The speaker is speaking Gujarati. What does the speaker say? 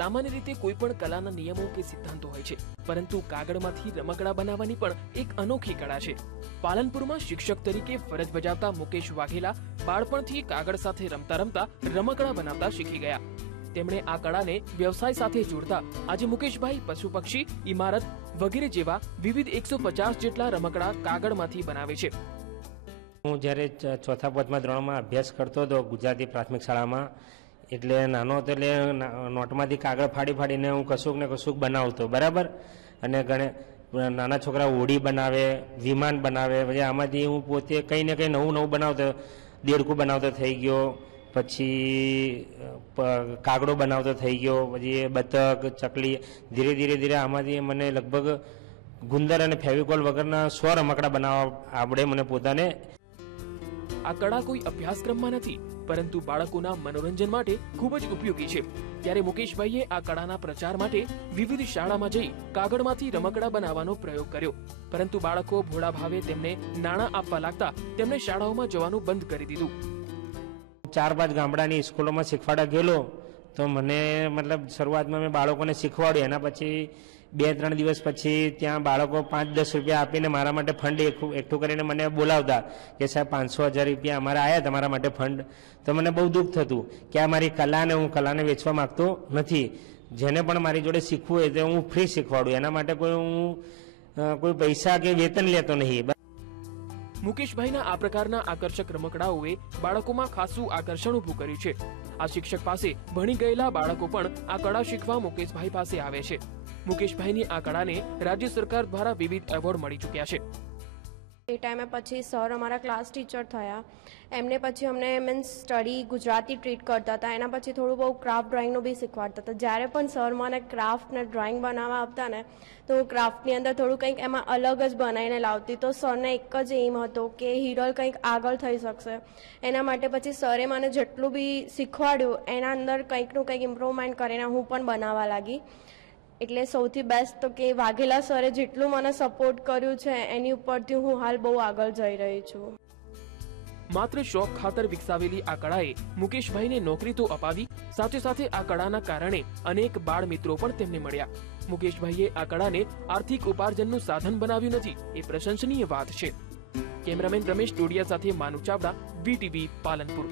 સામાન્ય રીતે કોઈ પણ કલાના નિયમો કે સિદ્ધાંતો હોય છે. પરંતુ કાગળમાંથી રમકડા બનાવવાની પણ એક અનોખી કળા છે. પાલનપુરમાં શિક્ષક તરીકે ફરજ બજાવતા મુકેશ વાઘેલા બાળપણથી કાગળ સાથે રમતા રમતા રમકડા બનાવતા શીખી ગયા. તેમણે આ કળાને વ્યવસાય સાથે જોડતા આજે મુકેશભાઈ પશુ પક્ષી ઇમારત વગેરે જેવા વિવિધ એકસો પચાસ જેટલા રમકડા કાગળમાંથી બનાવે છે. હું જ્યારે ચોથા પદમાં ધોરણમાં અભ્યાસ કરતો હતો ગુજરાતી પ્રાથમિક શાળામાં એટલે નાનો હતો એટલે નોટમાંથી કાગળ ફાડી ફાડીને હું કશુંક ને કશુંક બનાવતો, બરાબર? અને ગણે, નાના છોકરા હોડી બનાવે, વિમાન બનાવે, પછી આમાંથી હું પોતે કંઈ ને કંઈ નવું નવું બનાવતો, દેડકું બનાવતો થઈ ગયો, પછી કાગડો બનાવતો થઈ ગયો, પછી બતક, ચકલી, ધીરે ધીરે ધીરે આમાંથી મને લગભગ ગુંદર અને ફેવિકોલ વગરના સો રમકડા બનાવવા આવડે મને પોતાને. આ કળા કોઈ અભ્યાસક્રમમાં નથી, પરંતુ બાળકોના મનોરંજન માટે ખૂબ જ ઉપયોગી છે. ત્યારે મુકેશભાઈએ આ કળાના પ્રચાર માટે વિવિધ શાળામાં જઈ કાગળમાંથી રમકડા બનાવવાનો પ્રયોગ કર્યો. પરંતુ બાળકો ભોળા ભાવે તેમને નાણાં આપવા લાગતા તેમણે શાળાઓમાં જવાનું બંધ કરી દીધું. ચાર પાંચ ગામડાની સ્કૂલોમાં શીખવાડા ગયેલો તો મને મતલબ શરૂઆતમાં મેં બાળકોને શીખવાડ્યું. એના પછી બે ત્રણ દિવસ પછી ત્યાં બાળકો પાંચ દસ રૂપિયા આપીને મારા માટે ફંડ એકઠું કરીને મને બોલાવતા કે સાહેબ પાંચસો હજાર રૂપિયા અમારા આવ્યા તમારા માટે ફંડ. તો મને બહુ દુઃખ થતું કે આ મારી કલાને હું કલાને વેચવા માંગતો નથી. જેને પણ મારી જોડે શીખવું હોય તે હું ફ્રી શીખવાડું. એના માટે કોઈ હું કોઈ પૈસા કે વેતન લેતો નહીં. મુકેશભાઈના આ પ્રકારના આકર્ષક રમકડાઓએ બાળકોમાં ખાસું આકર્ષણ ઊભું કર્યું છે. આ શિક્ષક પાસે ભણી ગયેલા બાળકો પણ આ કળા શીખવા મુકેશભાઈ પાસે આવે છે. મુકેશભાઈની આ કળાને રાજ્ય સરકાર દ્વારા વિવિધ એવોર્ડ મળી ચૂક્યા છે. એ ટાઈમે પછી સર અમારા ક્લાસ ટીચર થયા. એમને પછી અમને મીન્સ સ્ટડી ગુજરાતી ટ્રીટ કરતા હતા. એના પછી થોડું બહુ ક્રાફ્ટ ડ્રોઈંગનું બી શીખવાડતા હતા. જ્યારે પણ સર મને ક્રાફ્ટ ને ડ્રોઈંગ બનાવવા આપતા ને, તો હું ક્રાફ્ટની અંદર થોડું કંઈક એમાં અલગ જ બનાવીને લાવતી. તો સરને એક જ એમ હતો કે હિરલ કંઈક આગળ થઈ શકશે. એના માટે પછી સરે મને જેટલું બી શીખવાડ્યું, એના અંદર કંઈકનું કંઈક ઇમ્પ્રુવમેન્ટ કરીને હું પણ બનાવવા લાગી. એટલે સૌથી બેસ્ટ તો કે વાઘેલા સરે જેટલું મને સપોર્ટ કર્યું છે, એની ઉપરથી હું હાલ બહુ આગળ જઈ રહી છું. માત્ર શોખ ખાતર વિકસાવેલી આ કળાએ મુકેશભાઈને નોકરી તો અપાવી, સાથે સાથે આ કળાના કારણે અનેક બાળ મિત્રો પણ તેમને મળ્યા. મુકેશભાઈએ આ કળાને આર્થિક ઉપાર્જનનું સાધન બનાવ્યું નથી, એ પ્રશંસનીય વાત છે. કેમેરામેન રમેશ ટોડિયા સાથે માનુ ચાવડા વીટીવી પાલનપુર.